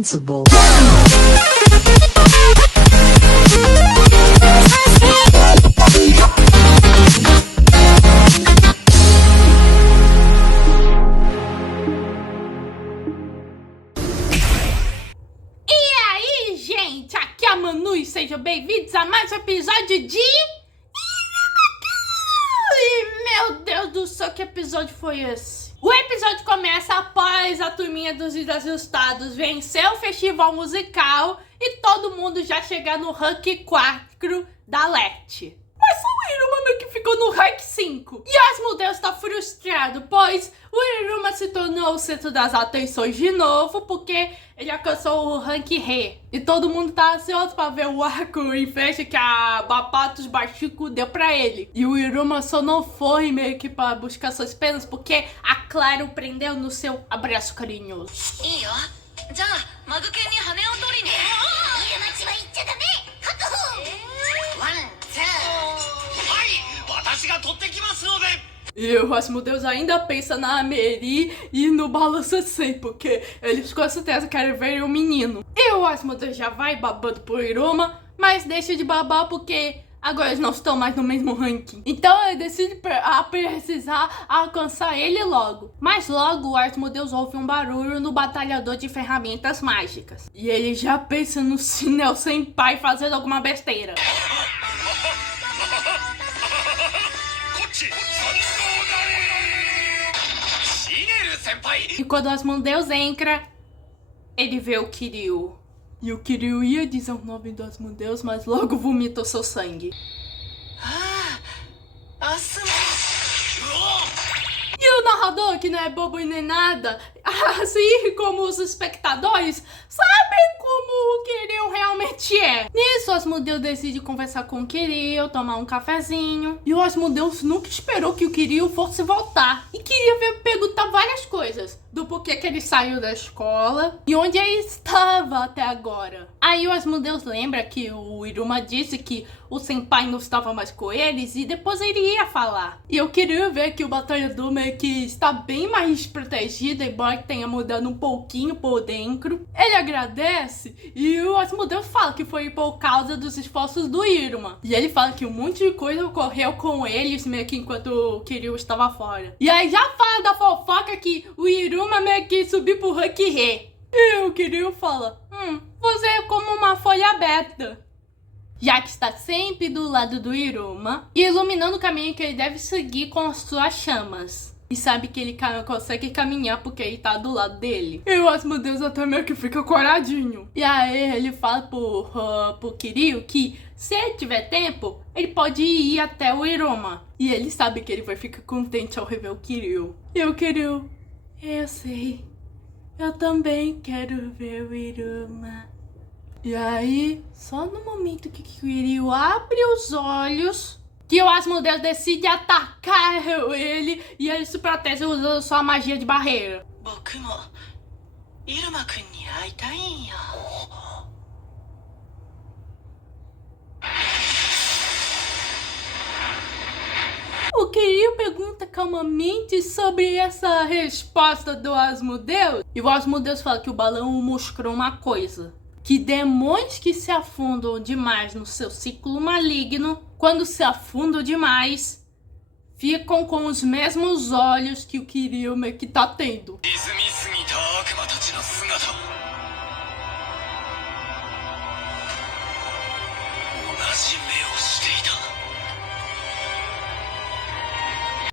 Invincible. Aqui é a Manu e sejam bem-vindos a mais um episódio de... E meu Deus do céu, que episódio foi esse? O episódio começa após a turminha dos desajustados vencer o festival musical e todo mundo já chegar no rank 4 da LET. Mas só o Iruma meio que ficou no rank 5. E Asmodeus está frustrado, pois o Iruma se tornou o centro das atenções de novo, porque ele alcançou o rank Re. E todo mundo tá ansioso pra ver o arco em festa que a Bapatos Bachico deu pra ele. E o Iruma só não foi meio que pra buscar suas penas, porque a Claro prendeu no seu abraço carinhoso. E o Asmodeus ainda pensa na Meri e no Balança-Sei, porque eles com certeza querem ver o menino. E o Asmodeus já vai babando por Iruma, mas deixa de babar porque agora eles não estão mais no mesmo ranking. Então ele decide precisar alcançar ele logo. Mas logo o Asmodeus ouve um barulho no batalhador de ferramentas mágicas. E ele já pensa no Sinel Senpai fazendo alguma besteira. E quando o Asmodeus entra, ele vê o Kiryu. E o Kiryu ia dizer o nome do Asmodeus, mas logo vomita o seu sangue. E o narrador, que não é bobo e nem nada, assim como os espectadores, sabem como o Kiryu realmente é. Nisso, o Asmodeus decide conversar com o Kiryu, tomar um cafezinho. E o Asmodeus nunca esperou que o Kiryu fosse voltar. E queria perguntar várias coisas. Do porquê que ele saiu da escola e onde ele estava até agora. Aí o Asmodeus lembra que o Iruma disse que o Senpai não estava mais com eles e depois ele ia falar. E eu queria ver que o batalhador meio que está bem mais protegido, embora tenha mudado um pouquinho por dentro. Ele agradece e o Asmodeus fala que foi por causa dos esforços do Iruma. E ele fala que um monte de coisa ocorreu com eles meio que enquanto o Kiryu estava fora. E aí já fala da fofoca que o Iruma meio que subiu pro rank Re. E o Kiryu fala, você é como uma folha aberta. Já que está sempre do lado do Iruma e iluminando o caminho que ele deve seguir com as suas chamas. E sabe que ele consegue caminhar porque ele tá do lado dele. E o Asmodeus até meio que fica coradinho. E aí ele fala pro Kiryu que se ele tiver tempo, ele pode ir até o Iruma. E ele sabe que ele vai ficar contente ao rever o Kiryu. E o Kiryu, eu sei, eu também quero ver o Iruma. E aí, só no momento que o Kiryu abre os olhos, que o Asmodeus decide atacar ele e ele se protege usando sua magia de barreira. O Kiryu pergunta calmamente sobre essa resposta do Asmodeus. E o Asmodeus fala que o balão mostrou uma coisa. Que demônios que se afundam demais no seu ciclo maligno, quando se afundam demais, ficam com os mesmos olhos que o Kiryu meio que tá tendo.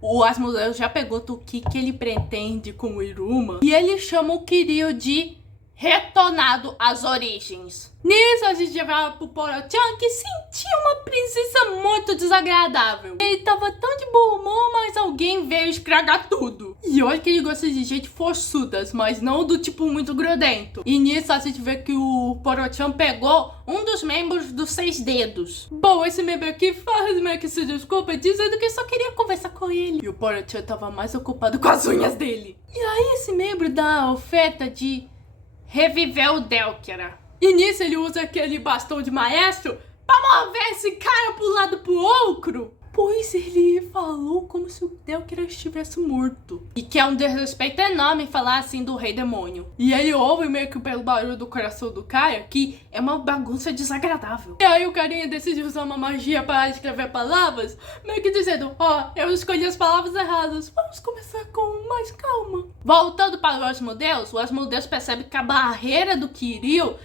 O Asmodeus já pergunta o que ele pretende com o Iruma. E ele chama o Kiryu de retornado às origens. Nisso a gente já vai pro Poro-chan, que sentia uma presença muito desagradável. Ele tava tão de bom humor, mas alguém veio estragar tudo. E olha que ele gosta de gente forçudas, mas não do tipo muito grudento. E nisso a gente vê que o Poro-chan pegou um dos membros dos 6 dedos. Bom, esse membro aqui faz meio que se desculpa dizendo que só queria conversar com ele. E o Poro-chan tava mais ocupado com as unhas dele. E aí esse membro dá a oferta de reviver o Delkira. E nisso ele usa aquele bastão de maestro pra mover esse cara pro lado pro outro. Pois ele falou como se o Deucra estivesse morto. E que é um desrespeito enorme falar assim do rei demônio. E ele ouve meio que pelo barulho do coração do cara que é uma bagunça desagradável. E aí o carinha decide usar uma magia para escrever palavras, meio que dizendo, eu escolhi as palavras erradas, vamos começar com mais calma. Voltando para o Asmodeus percebe que a barreira do Kiryu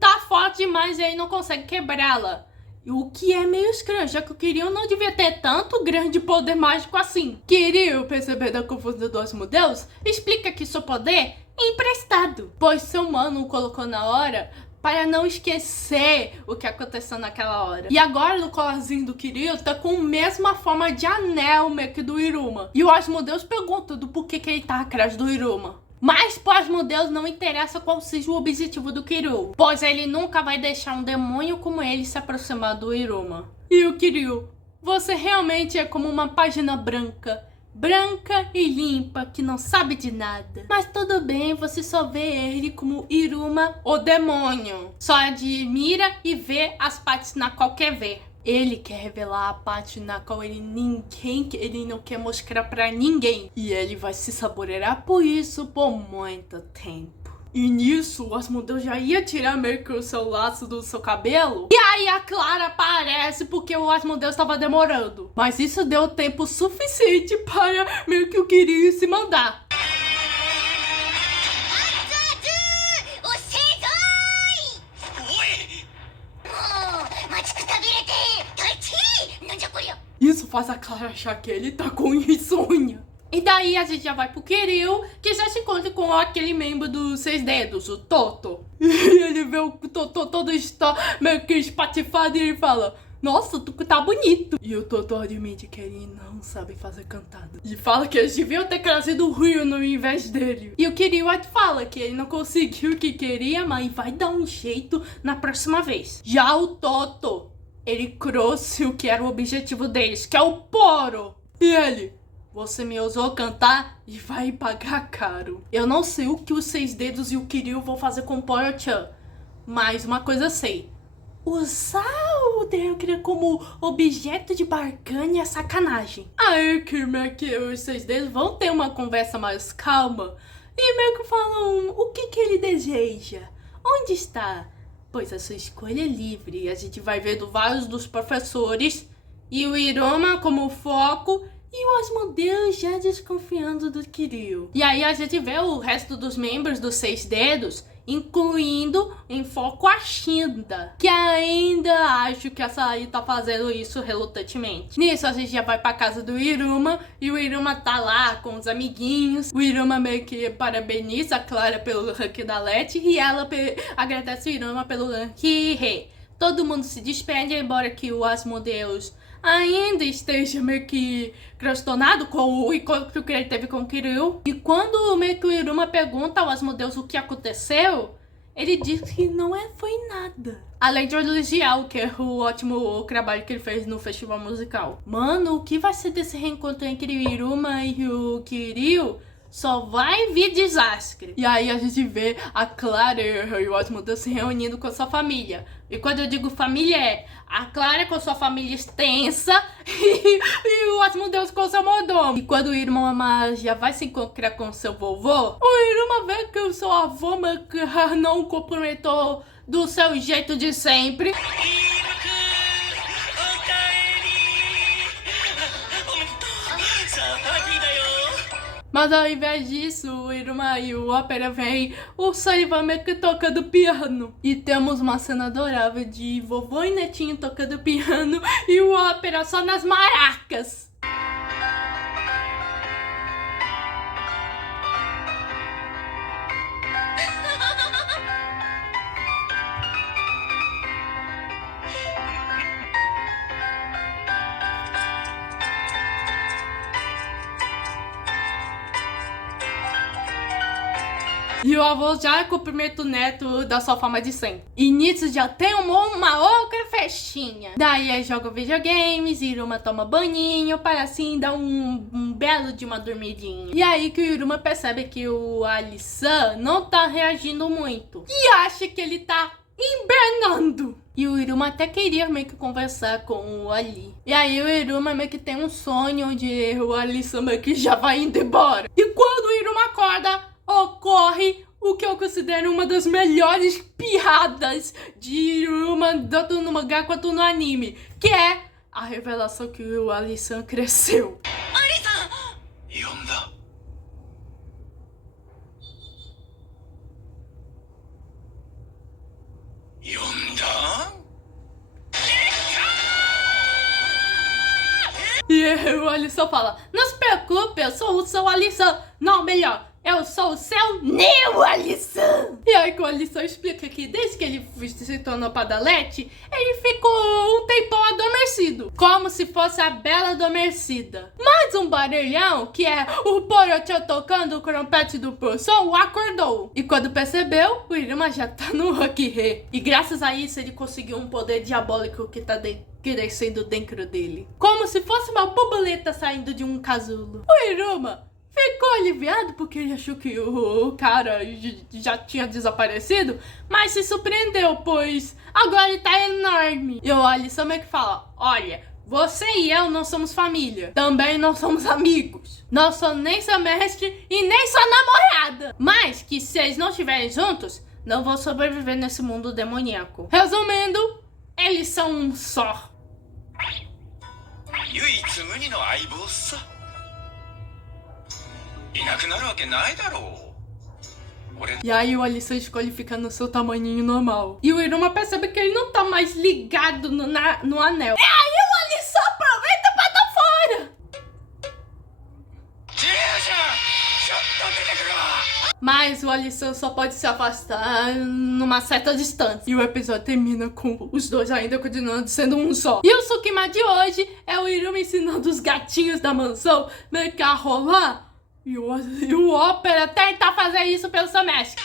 tá forte demais e aí não consegue quebrá-la. O que é meio estranho, já que o Kiryu não devia ter tanto grande poder mágico assim. Kiryu, percebendo a confusão do Asmodeus, explica que seu poder é emprestado, pois seu mano o colocou na hora para não esquecer o que aconteceu naquela hora. E agora o colarzinho do Kiryu tá com a mesma forma de anel meio que do Iruma. E o Asmodeus pergunta do porquê que ele tá atrás do Iruma. Mas pro Asmodeus não interessa qual seja o objetivo do Kiryu, pois ele nunca vai deixar um demônio como ele se aproximar do Iruma. E o Kiryu, você realmente é como uma página branca e limpa, que não sabe de nada. Mas tudo bem, você só vê ele como Iruma, o demônio. Só admira e vê as partes na qual quer ver. Ele quer revelar a parte na qual ele não quer mostrar pra ninguém. E ele vai se saborear por isso por muito tempo. E nisso, o Asmodeus já ia tirar meio que o seu laço do seu cabelo. E aí a Clara aparece porque o Asmodeus estava demorando. Mas isso deu tempo suficiente para meio que o Kiryu se mandar. Isso faz a Clara achar que ele tá com insônia. E daí a gente já vai pro Kiryu, que já se encontra com aquele membro dos 6 dedos, o Toto. E ele vê o Toto todo está meio que espatifado e ele fala, nossa, tu tá bonito. E o Toto admite que ele não sabe fazer cantada. E fala que eles deviam ter trazido o Ryu no invés dele. E o Kiryu fala que ele não conseguiu o que queria, mas vai dar um jeito na próxima vez. Já o Toto, ele trouxe o que era o objetivo deles, que é o Poro. E ele, você me ousou cantar e vai pagar caro. Eu não sei o que os 6 dedos e o Kiryu vão fazer com o Poro-chan, mas uma coisa sei. Usar o Deucra como objeto de barganha é sacanagem. Aí que meio que os 6 dedos vão ter uma conversa mais calma e meio que falam o que ele deseja. Onde está? Pois a sua escolha é livre. A gente vai vendo vários dos professores e o Iruma como foco e o Asmodeus já desconfiando do Kiryu. E aí a gente vê o resto dos membros dos 6 dedos, incluindo em foco a Shinda, que ainda acho que essa aí tá fazendo isso relutantemente. Nisso a gente já vai pra casa do Iruma e o Iruma tá lá com os amiguinhos. O Iruma meio que parabeniza a Clara pelo rank da Leti e ela agradece o Iruma pelo rank Rei. Todo mundo se despede, embora que o Asmodeus ainda esteja meio que transtornado com o encontro que ele teve com o Kiryu. E quando meio que o Iruma pergunta ao Asmodeus o que aconteceu, ele diz que não foi nada. Além de elogiar o que é o ótimo trabalho que ele fez no festival musical. Mano, o que vai ser desse reencontro entre o Iruma e o Kiryu? Só vai vir desastre. E aí a gente vê a Clara e o Asmodeus se reunindo com a sua família. E quando eu digo família é a Clara com sua família extensa e o Asmodeus com seu mordomo. E quando o Iruma já vai se encontrar com seu vovô, o Iruma vê que o seu avô não o cumprimentou do seu jeito de sempre. Mas ao invés disso, o Iruma e o Ópera vem o Sullivan meio que tocando piano. E temos uma cena adorável de vovô e netinho tocando piano e o Ópera só nas maracas. E o avô já cumprimenta o neto da sua forma de sempre. E nisso já tem uma outra festinha. Daí aí joga videogames, Iruma toma banhinho para assim dar um belo de uma dormidinha. E aí que o Iruma percebe que o Ali-san não tá reagindo muito. E acha que ele tá hibernando. E o Iruma até queria meio que conversar com o Ali. E aí o Iruma meio que tem um sonho onde o Ali meio que já vai indo embora. E quando o Iruma acorda, ocorre o que eu considero uma das melhores piadas de Iruma, tanto no mangá quanto no anime. Que é a revelação que o Ali-san cresceu. Ali-san! Yonda. Yonda? E o Ali-san fala, não se preocupe, eu sou o seu Ali-san. Não, melhor, eu sou o seu Neo Ali-san. E aí que o Ali-san explica que desde que ele se tornou Padalete, ele ficou um tempão adormecido, como se fosse a Bela Adormecida. Mas um barulhão, que é o Porochan tocando o trompete do Poção, o acordou. E quando percebeu, o Iruma já tá no Rock-He. E graças a isso ele conseguiu um poder diabólico que tá crescendo dentro dele. Como se fosse uma borboleta saindo de um casulo. O Iruma ficou aliviado porque ele achou que o cara já tinha desaparecido, mas se surpreendeu, pois agora ele tá enorme. E o Ali-san meio que fala, olha, você e eu não somos família, também não somos amigos, não sou nem seu mestre e nem sua namorada, mas que se eles não estiverem juntos, não vão sobreviver nesse mundo demoníaco. Resumindo, eles são um só. E aí o Ali-san escolhe ficar no seu tamanhinho normal. E o Iruma percebe que ele não tá mais ligado no anel. E aí o Ali-san aproveita pra dar fora. Mas o Ali-san só pode se afastar numa certa distância. E o episódio termina com os dois ainda continuando sendo um só. E o Tsukima de hoje é o Iruma ensinando os gatinhos da mansão meio que a rolar. E o Ópera tenta fazer isso pelo seu mestre.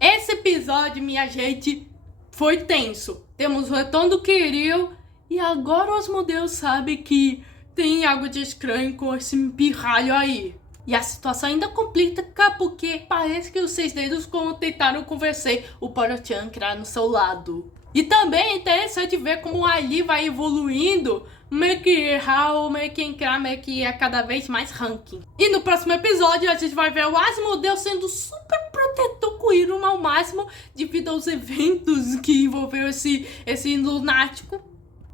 Esse episódio, minha gente, foi tenso. Temos o retorno do Kiryu. E agora o Asmodeus sabe que tem algo de estranho com esse pirralho aí. E a situação ainda complica porque parece que os seis dedos tentaram convencer o Porochan a entrar no seu lado. E também é interessante ver como ali vai evoluindo, meio que errar ou meio que entrar, meio que é cada vez mais ranking. E no próximo episódio a gente vai ver o Asmodeus sendo super protetor com o Iruma ao máximo devido aos eventos que envolveu esse lunático.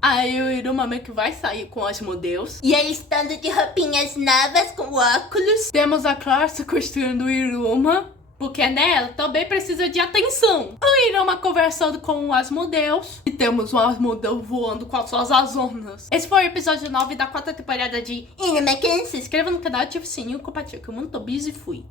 Aí o Iruma meio que vai sair com o Asmodeus. E ele estando de roupinhas novas, com óculos. Temos a Clara sequestrando o Iruma, porque né, ela também precisa de atenção. O Iruma conversando com o Asmodeus. E temos o Asmodeus voando com as suas azonas. Esse foi o episódio 9 da 4ª temporada de Iruma. Se inscreva no canal, ative o sininho, compartilhe, que eu muito busy e fui.